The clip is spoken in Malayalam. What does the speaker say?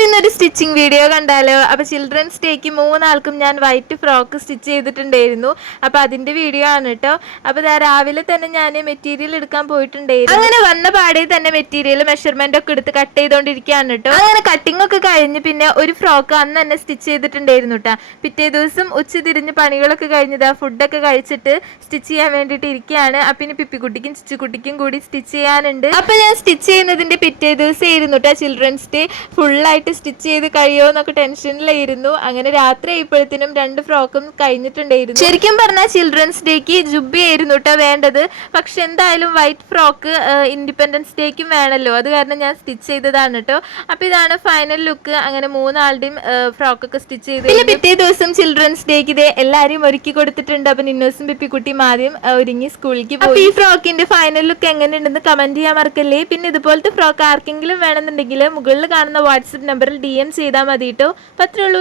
അപ്പൊ ഇന്നൊരു സ്റ്റിച്ചിങ് വീഡിയോ കണ്ടാലോ? അപ്പൊ ചിൽഡ്രൻസ് ഡേക്ക് മൂന്നാൾക്കും ഞാൻ വൈറ്റ് ഫ്രോക്ക് സ്റ്റിച്ച് ചെയ്തിട്ടുണ്ടായിരുന്നു. അപ്പൊ അതിന്റെ വീഡിയോ ആണ് കേട്ടോ. അപ്പൊ രാവിലെ തന്നെ ഞാൻ മെറ്റീരിയൽ എടുക്കാൻ പോയിട്ടുണ്ടായിരുന്നു. അങ്ങനെ വന്ന പാടെ തന്നെ മെറ്റീരിയൽ മെഷർമെന്റ് ഒക്കെ എടുത്ത് കട്ട് ചെയ്തോണ്ടിരിക്കുകയാണ് കേട്ടോ. അങ്ങനെ കട്ടിംഗ് ഒക്കെ കഴിഞ്ഞ് പിന്നെ ഒരു ഫ്രോക്ക് അന്ന് തന്നെ സ്റ്റിച്ച് ചെയ്തിട്ടുണ്ടായിരുന്നു കേട്ടോ. പിറ്റേ ദിവസം ഉച്ച തിരിഞ്ഞ് പണികളൊക്കെ കഴിഞ്ഞതാ ഫുഡൊക്കെ കഴിച്ചിട്ട് സ്റ്റിച്ച് ചെയ്യാൻ വേണ്ടിയിട്ട് ഇരിക്കുകയാണ്. അപ്പൊ ഇനി പിപ്പിക്കുട്ടിക്കും ചിച്ചുക്കുട്ടിക്കും കൂടി സ്റ്റിച്ച് ചെയ്യാനുണ്ട്. അപ്പൊ ഞാൻ സ്റ്റിച്ച് ചെയ്യുന്നതിന്റെ പിറ്റേ ദിവസം ആയിരുന്നു കേട്ടോ ചിൽഡ്രൻസ് ഡേ. ഫുള്ളായിട്ട് സ്റ്റിച്ച് ചെയ്ത് കഴിയുമോ എന്നൊക്കെ ടെൻഷനിലായിരുന്നു. അങ്ങനെ രാത്രി ആയപ്പോഴത്തേനും 2 ഫ്രോക്കും കഴിഞ്ഞിട്ടുണ്ടായിരുന്നു. ശരിക്കും പറഞ്ഞാൽ ചിൽഡ്രൻസ് ഡേക്ക് ജുബ്ബി ആയിരുന്നു കേട്ടോ വേണ്ടത്. പക്ഷെ എന്തായാലും വൈറ്റ് ഫ്രോക്ക് ഇൻഡിപെൻഡൻസ് ഡേക്കും വേണമല്ലോ, അത് കാരണം ഞാൻ സ്റ്റിച്ച് ചെയ്തതാണ് കേട്ടോ. അപ്പൊ ഇതാണ് ഫൈനൽ ലുക്ക്. അങ്ങനെ മൂന്നാളുടെയും ഫ്രോക്കൊക്കെ സ്റ്റിച്ച് ചെയ്ത് പിന്നെ പിറ്റേ ദിവസം ചിൽഡ്രൻസ് ഡേക്ക് ഇതേ എല്ലാവരെയും ഒരുക്കി കൊടുത്തിട്ടുണ്ട്. അപ്പൊ നിന്നോസും പിപ്പിക്കുട്ടിയും ആദ്യം ഒരുങ്ങി സ്കൂളിലേക്ക് പോയി. ഈ ഫ്രോക്കിന്റെ ഫൈനൽ ലുക്ക് എങ്ങനെയുണ്ടെന്ന് കമന്റ് ചെയ്യാൻ മറക്കല്ലേ. പിന്നെ ഇതുപോലത്തെ ഫ്രോക്ക് ആർക്കെങ്കിലും വേണമെന്നുണ്ടെങ്കിൽ മുകളിൽ കാണുന്ന വാട്സപ്പ് നമ്പറിൽ DM ചെയ്താൽ മതി കേട്ടോ. 10 ഉള്ളൂ.